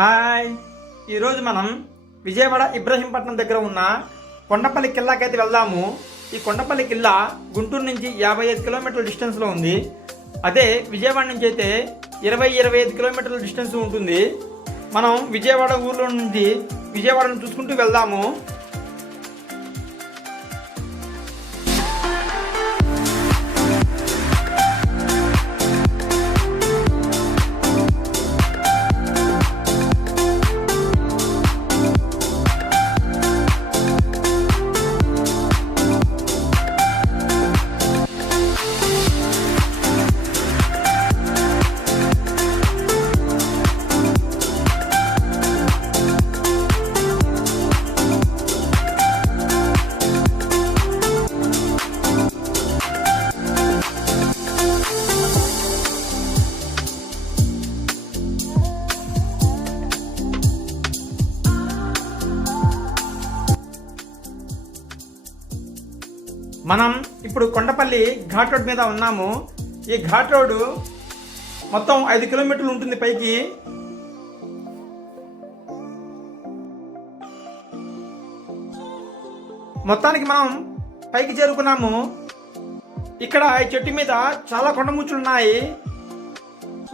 Hi, ఈరోజు మనం విజయవాడ ఇబ్రహీంపట్నం దగ్గర ఉన్న కొండపల్లి కిల్లాకైతే వెళ్దాము. ఈ కొండపల్లి కిల్లా గుంటూరు నుంచి 55 కిలోమీటర్ల డిస్టెన్స్లో ఉంది. అదే విజయవాడ నుంచి అయితే 20-25 కిలోమీటర్ల డిస్టెన్స్ ఉంటుంది. మనం విజయవాడ ఊర్లో నుంచి విజయవాడను చూసుకుంటూ వెళ్దాము. మనం ఇప్పుడు కొండపల్లి ఘాట్ రోడ్ మీద ఉన్నాము. ఈ ఘాట్ రోడ్ మొత్తం 5 కిలోమీటర్లు ఉంటుంది పైకి. మొత్తానికి మనం పైకి చేరుకున్నాము. ఇక్కడ ఈ చెట్టు మీద చాలా కొండముచ్చులు ఉన్నాయి,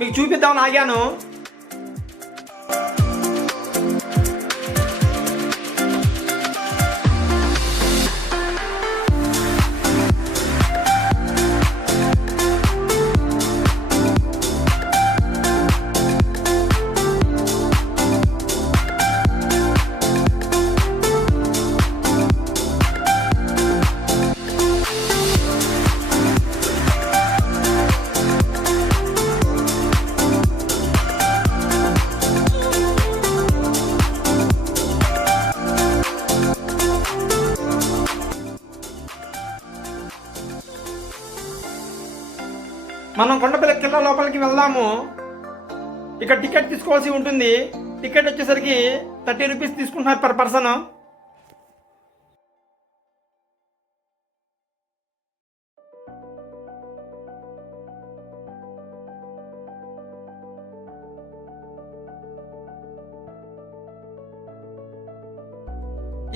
మీకు చూపిద్దామని ఆగాను. మనం కొండపల్లి కిల్లా లోపలికి వెళ్దాము. ఇక్కడ టికెట్ తీసుకోవాల్సి ఉంటుంది. టికెట్ వచ్చేసరికి 30 రూపీస్ తీసుకుంటున్నారు పర్ పర్సన్.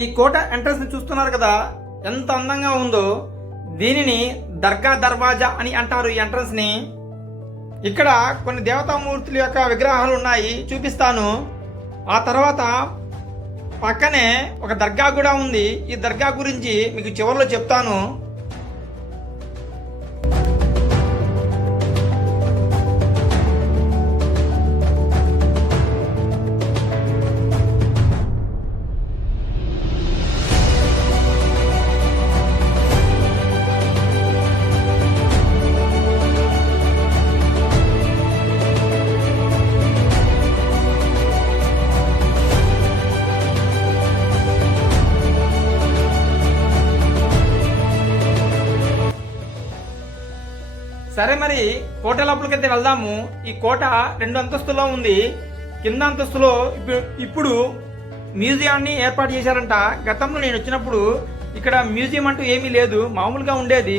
ఈ కోట ఎంట్రన్స్ ని చూస్తున్నారు కదా, ఎంత అందంగా ఉందో. దీనిని దర్గా దర్వాజా అని అంటారు ఈ ఎంట్రన్స్ ని. ఇక్కడ కొన్ని దేవతామూర్తుల యొక్క విగ్రహాలు ఉన్నాయి, చూపిస్తాను. ఆ తర్వాత పక్కనే ఒక దర్గా కూడా ఉంది. ఈ దర్గా గురించి మీకు చివరిలో చెప్తాను. సరే, మరి కోట లోపలికైతే వెళ్దాము. ఈ కోట 2 అంతస్తులో ఉంది. కింద అంతస్తులో ఇప్పుడు మ్యూజియాన్ని ఏర్పాటు చేశారంట. గతంలో నేను వచ్చినప్పుడు ఇక్కడ మ్యూజియం అంటూ ఏమీ లేదు, మామూలుగా ఉండేది.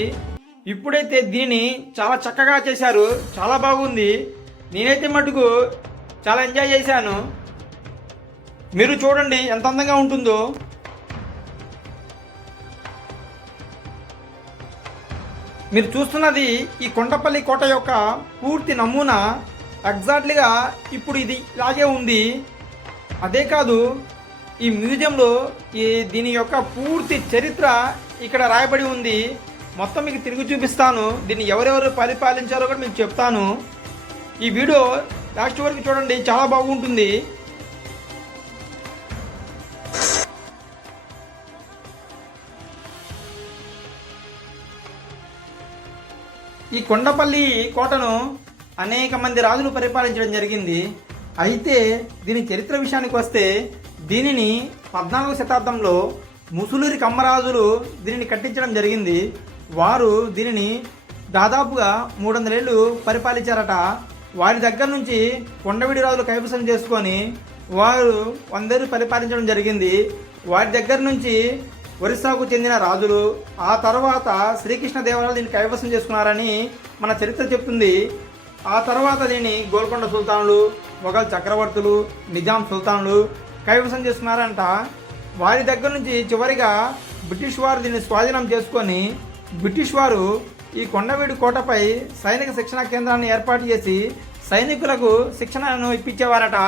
ఇప్పుడైతే దీనిని చాలా చక్కగా చేశారు, చాలా బాగుంది. నేనైతే మటుకు చాలా ఎంజాయ్ చేశాను. మీరు చూడండి ఎంత అందంగా ఉంటుందో. మీరు చూస్తున్నది ఈ కొండపల్లి కోట యొక్క పూర్తి నమూనా. ఎగ్జాక్ట్లీగా ఇప్పుడు ఇది ఇలాగే ఉంది. అదే కాదు, ఈ మ్యూజియంలో దీని యొక్క పూర్తి చరిత్ర ఇక్కడ రాయబడి ఉంది. మొత్తం మీకు తిరిగి చూపిస్తాను. దీన్ని ఎవరెవరు పరిపాలించారో కూడా మీకు చెప్తాను. ఈ వీడియో లాస్ట్ వరకు చూడండి, చాలా బాగుంటుంది. ఈ కొండపల్లి కోటను అనేక మంది రాజులు పరిపాలించడం జరిగింది. అయితే దీని చరిత్ర విషయానికి వస్తే, దీనిని 14వ శతాబ్దంలో ముసులూరి కమ్మరాజులు దీనిని కట్టించడం జరిగింది. వారు దీనిని దాదాపుగా 300 ఏళ్ళు పరిపాలించారట. వారి దగ్గర నుంచి కొండవీడి రాజులు కైవసం చేసుకొని వారు 100 ఏళ్ళు పరిపాలించడం జరిగింది. వారి దగ్గర నుంచి ఒరిస్సాకు చెందిన రాజులు, ఆ తర్వాత శ్రీకృష్ణదేవరాయలు దీన్ని కైవసం చేసుకున్నారని మన చరిత్ర చెప్తుంది. ఆ తర్వాత దీన్ని గోల్కొండ సుల్తానులు, మొఘల్ చక్రవర్తులు, నిజాం సుల్తానులు కైవసం చేసుకున్నారంట. వారి దగ్గర నుంచి చివరిగా బ్రిటిష్ వారు దీన్ని స్వాధీనం చేసుకొని బ్రిటిష్ వారు ఈ కొండవీడు కోటపై సైనిక శిక్షణా కేంద్రాన్ని ఏర్పాటు చేసి సైనికులకు శిక్షణను ఇప్పించేవారట.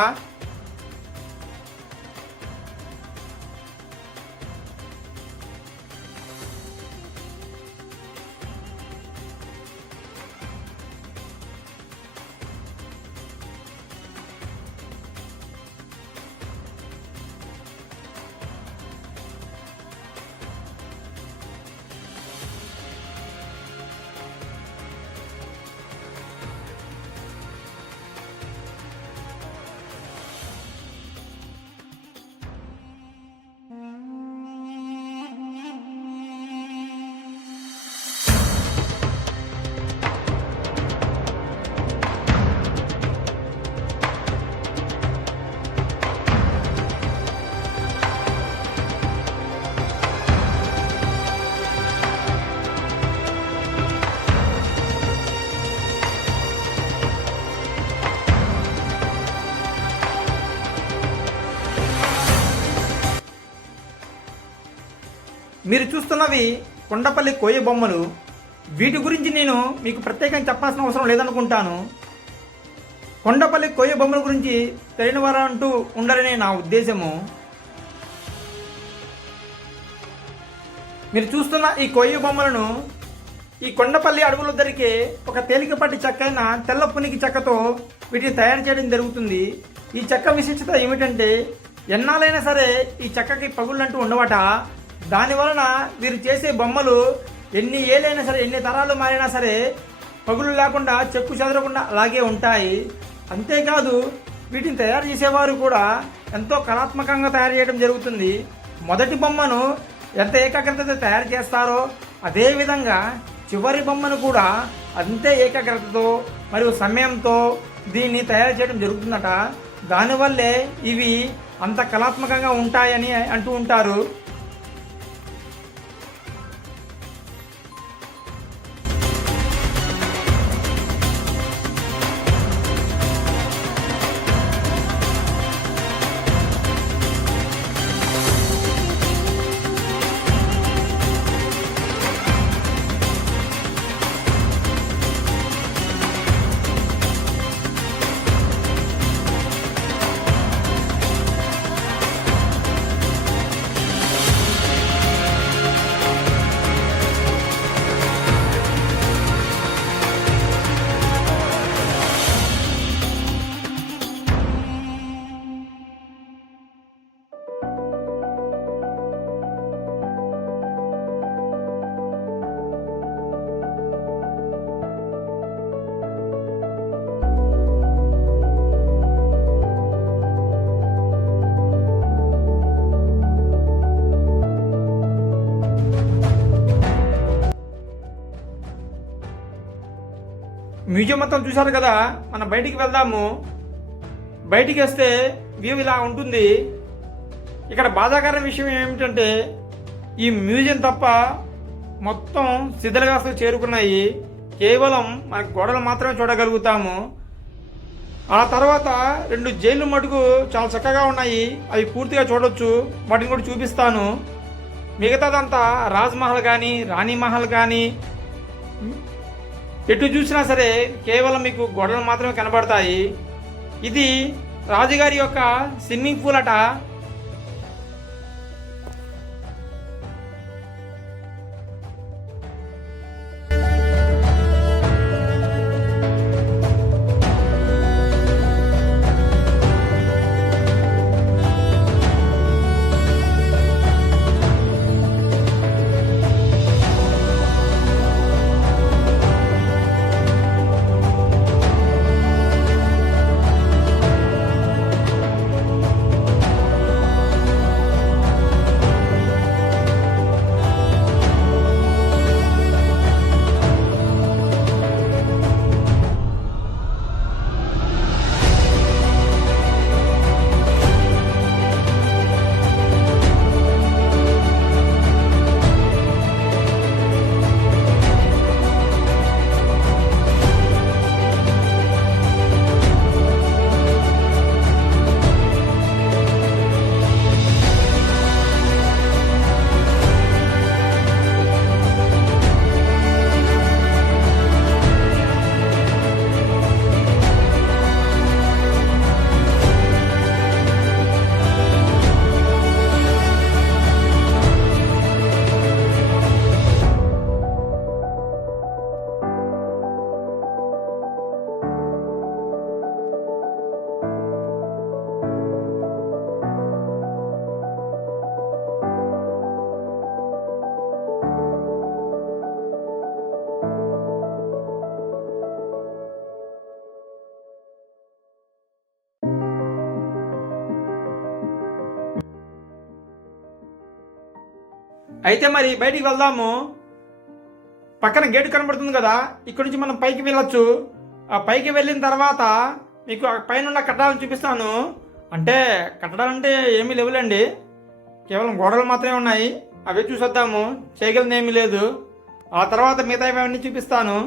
మీరు చూస్తున్నవి కొండపల్లి కోయ బొమ్మలు. వీటి గురించి నేను మీకు ప్రత్యేకంగా చెప్పాల్సిన అవసరం లేదనుకుంటాను. కొండపల్లి కోయ బొమ్మల గురించి తెలియని వారు అంటూ ఉండరనే నా ఉద్దేశము. మీరు చూస్తున్న ఈ కోయ బొమ్మలను ఈ కొండపల్లి అడవులు దొరికే ఒక తేలికపాటి చెక్క అయిన తెల్ల పునికి చెక్కతో వీటిని తయారు చేయడం జరుగుతుంది. ఈ చెక్క విశిష్టత ఏమిటంటే ఎన్నాళ్ళైనా సరే ఈ చెక్కకి పగుళ్ళంటూ ఉండవట. దానివలన వీరు చేసే బొమ్మలు ఎన్ని ఏళ్ళైనా సరే, ఎన్ని తరాలు మారినా సరే పగులు లేకుండా, చెక్కు చెదరకుండా అలాగే ఉంటాయి. అంతేకాదు వీటిని తయారు చేసేవారు కూడా ఎంతో కళాత్మకంగా తయారు చేయడం జరుగుతుంది. మొదటి బొమ్మను ఎంత ఏకాగ్రతతో తయారు చేస్తారో అదేవిధంగా చివరి బొమ్మను కూడా అంతే ఏకాగ్రతతో మరియు సమయంతో దీన్ని తయారు చేయడం జరుగుతుందట. దానివల్లే ఇవి అంత కళాత్మకంగా ఉంటాయని అంటూ ఉంటారు. మ్యూజియం మొత్తం చూశారు కదా, మనం బయటికి వెళ్దాము. బయటికి వస్తే వ్యూ ఇలా ఉంటుంది. ఇక్కడ బాధాకరమైన విషయం ఏమిటంటే ఈ మ్యూజియం తప్ప మొత్తం శిథిలావస్థకు చేరుకున్నాయి. కేవలం మన గోడలు మాత్రమే చూడగలుగుతాము. ఆ తర్వాత 2 జైళ్ళు మటుకు చాలా చక్కగా ఉన్నాయి, అవి పూర్తిగా చూడొచ్చు. వాటిని కూడా చూపిస్తాను. మిగతాదంతా రాజ్మహల్ కానీ, రాణి మహల్ కానీ, ఎటు చూసినా సరే కేవలం మీకు గోడలు మాత్రమే కనబడతాయి. ఇది రాజుగారి యొక్క స్విమ్మింగ్ పూల్ అట. అయితే మరి బయటికి వెళ్దాము. పక్కన గేటు కనబడుతుంది కదా, ఇక్కడ నుంచి మనం పైకి వెళ్ళొచ్చు. ఆ పైకి వెళ్ళిన తర్వాత మీకు ఆ పైన ఉన్న కట్టడాలను చూపిస్తాను. అంటే కట్టడాలంటే ఏమీ లేవులేండి, కేవలం గోడలు మాత్రమే ఉన్నాయి. అవే చూసొద్దాము, చేయగలిగింది ఏమీ లేదు. ఆ తర్వాత మిగతా అవన్నీ చూపిస్తాను.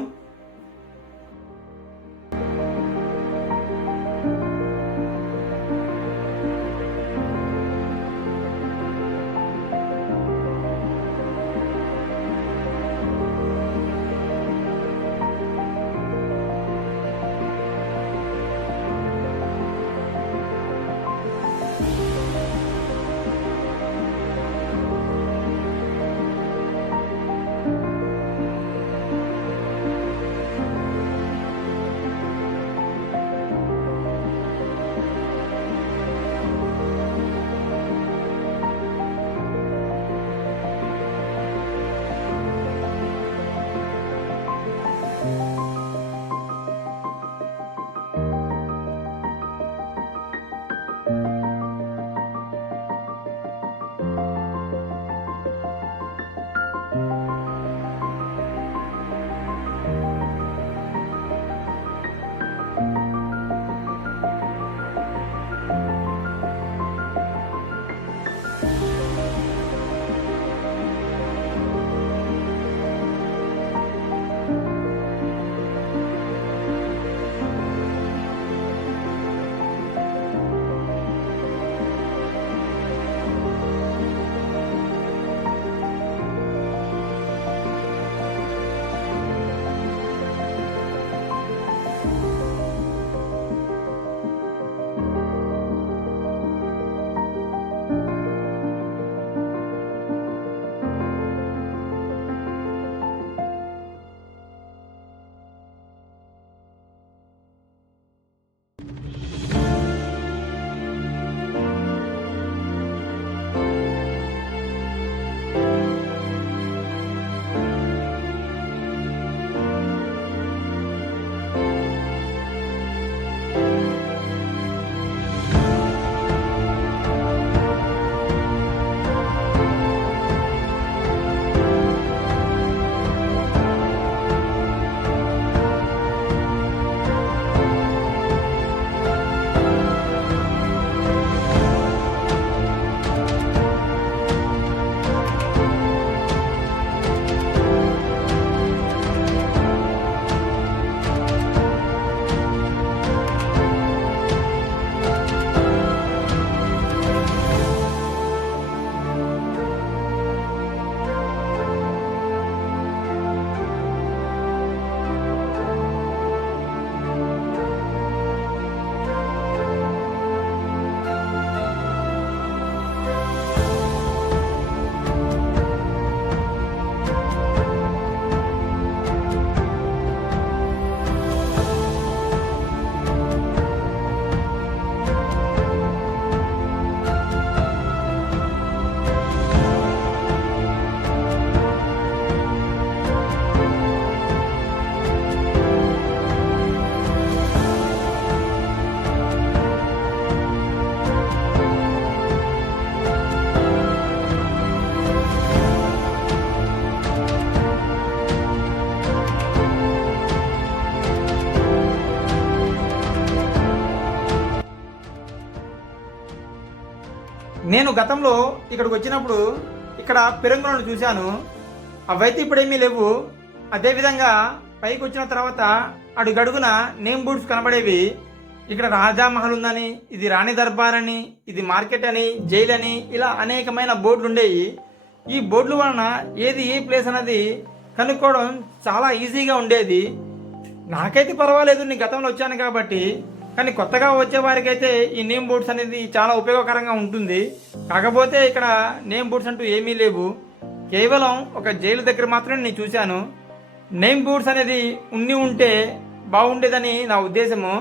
నేను గతంలో ఇక్కడికి వచ్చినప్పుడు ఇక్కడ పెరంగులను చూశాను. అవైతే ఇప్పుడేమీ లేవు. అదేవిధంగా పైకి వచ్చిన తర్వాత అడుగడుగున నేమ్ బోర్డ్స్ కనబడేవి. ఇక్కడ రాజామహల్ ఉందని, ఇది రాణి దర్బార్ అని, ఇది మార్కెట్ అని, జైలు అని, ఇలా అనేకమైన బోర్డులు ఉండేవి. ఈ బోర్డుల వలన ఏది ఏ ప్లేస్ అనేది కనుక్కోవడం చాలా ఈజీగా ఉండేది. నాకైతే పర్వాలేదు, నేను గతంలో వచ్చాను కాబట్టి. కానీ కొత్తగా వచ్చే వారికి అయితే ఈ నేమ్ బోర్డ్స్ అనేది చాలా ఉపయోగకరంగా ఉంటుంది. కాకపోతే ఇక్కడ నేమ్ బోర్డ్స్ అంటూ ఏమీ లేవు. కేవలం ఒక జైలు దగ్గర మాత్రమే నేను చూశాను. నేమ్ బోర్డ్స్ అనేది ఉంటే బాగుండేదని నా ఉద్దేశము.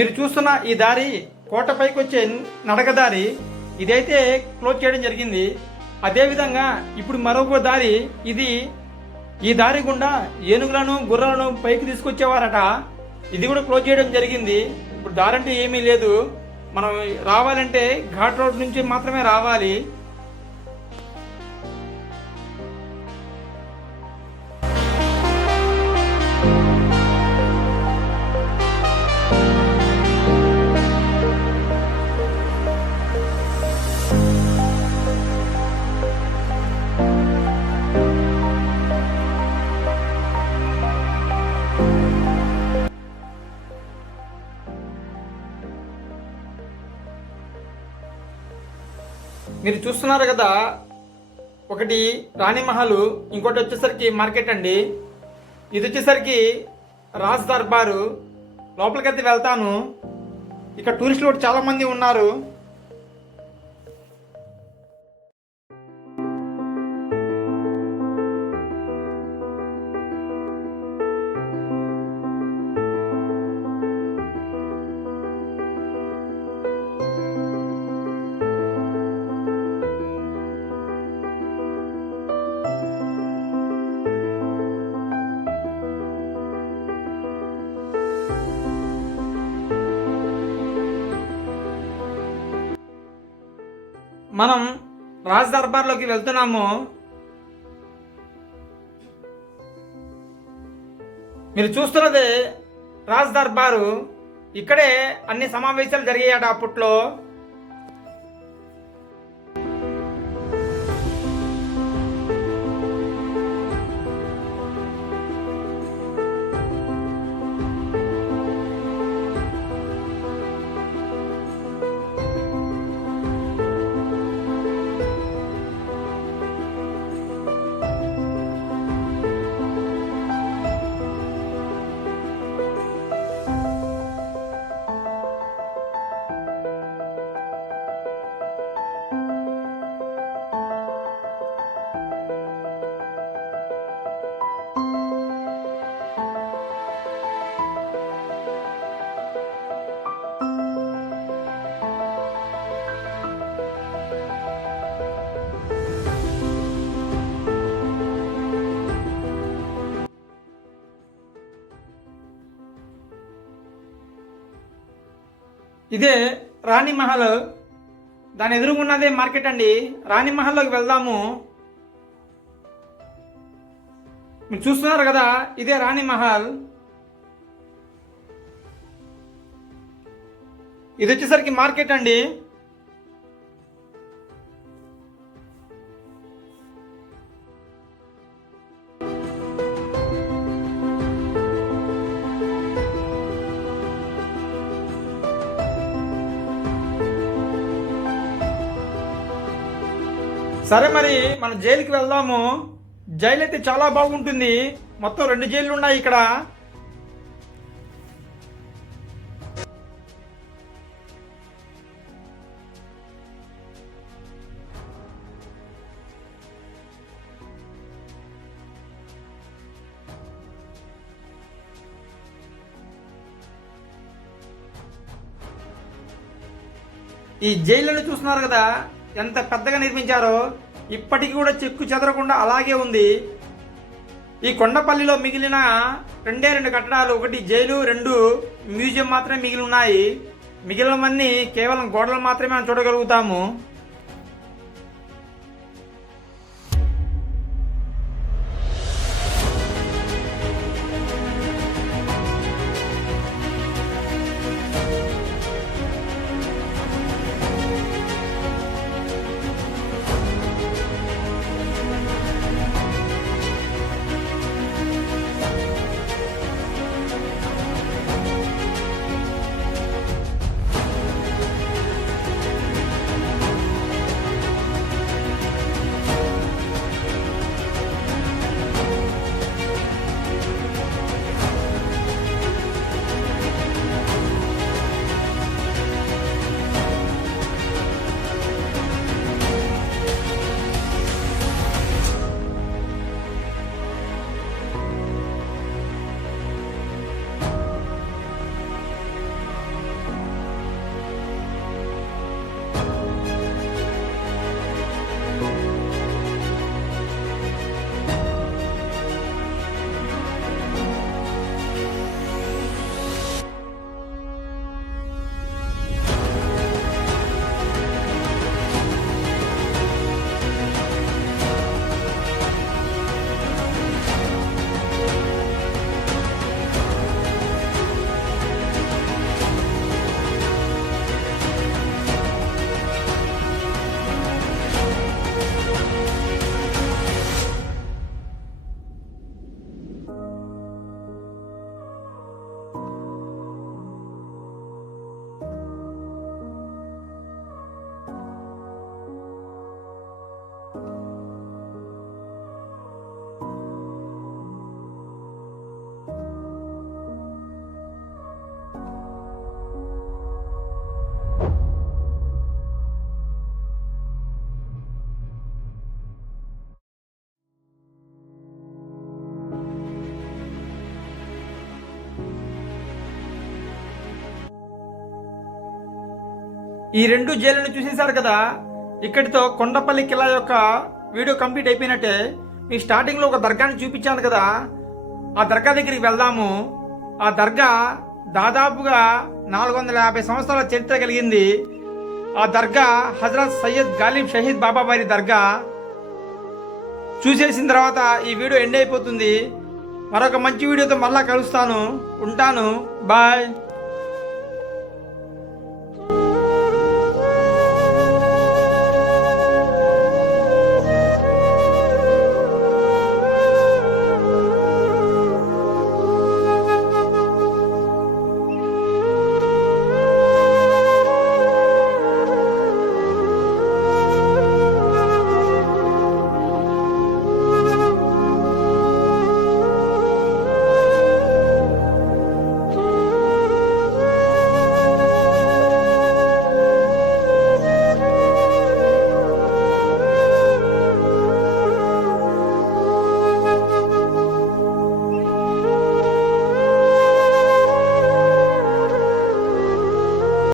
మీరు చూస్తున్న ఈ దారి కోటపైకి వచ్చే నడకదారి ఇదైతే క్లోజ్ చేయడం జరిగింది. అదేవిధంగా ఇప్పుడు మరొక దారి ఇది. ఈ దారి గుండా ఏనుగులను గుర్రాలను పైకి తీసుకొచ్చేవారట. ఇది కూడా క్లోజ్ చేయడం జరిగింది. ఇప్పుడు దారి అంటే ఏమీ లేదు. మనం రావాలంటే ఘాట్ రోడ్ నుంచి మాత్రమే రావాలి. మీరు చూస్తున్నారు కదా, ఒకటి రాణిమహల్, ఇంకోటి వచ్చేసరికి మార్కెట్ అండి. ఇది వచ్చేసరికి రాజ్ దర్బారు. లోపలికైతే వెళ్తాను. ఇక్కడ టూరిస్టులు కూడా చాలా మంది ఉన్నారు. మనం రాజ్ దర్బార్లోకి వెళ్తున్నాము. మీరు చూస్తున్నది రాజ్ దర్బారు. ఇక్కడే అన్ని సమావేశాలు జరిగాయట అప్పట్లో. ఇదే రాణిమహల్. దాని ఎదురుగున్నదే మార్కెట్ అండి. రాణిమహల్లోకి వెళ్దాము. మీరు చూస్తున్నారు కదా, ఇదే రాణిమహల్. ఇది వచ్చేసరికి మార్కెట్ అండి. సరే, మరి మన జైలుకి వెళ్దాము. జైలు అయితే చాలా బాగుంటుంది. మొత్తం 2 జైళ్ళు ఉన్నాయి ఇక్కడ. ఈ జైళ్ళని చూస్తున్నారు కదా, ఎంత పెద్దగా నిర్మించారో. ఇప్పటికీ కూడా చెక్కు చెదరకుండా అలాగే ఉంది. ఈ కొండపల్లిలో మిగిలిన 2 కట్టడాలు, ఒకటి జైలు, 2 మ్యూజియం మాత్రమే మిగిలి ఉన్నాయి. మిగిలినవన్నీ కేవలం గోడలు మాత్రమే మనం చూడగలుగుతాము. ఈ రెండు జైళ్ళను చూసేశారు కదా, ఇక్కడితో కొండపల్లి కిలా యొక్క వీడియో కంప్లీట్ అయిపోయినట్టే. మీ స్టార్టింగ్లో ఒక దర్గాని చూపించాను కదా, ఆ దర్గా దగ్గరికి వెళ్దాము. ఆ దర్గా దాదాపుగా 450 సంవత్సరాల చరిత్ర కలిగింది. ఆ దర్గా హజరత్ సయ్యద్ గాలిబ్ షహీద్ బాబా వారి దర్గా. చూసేసిన తర్వాత ఈ వీడియో ఎండ్ అయిపోతుంది. మరొక మంచి వీడియోతో మళ్ళా కలుస్తాను. ఉంటాను. బాయ్.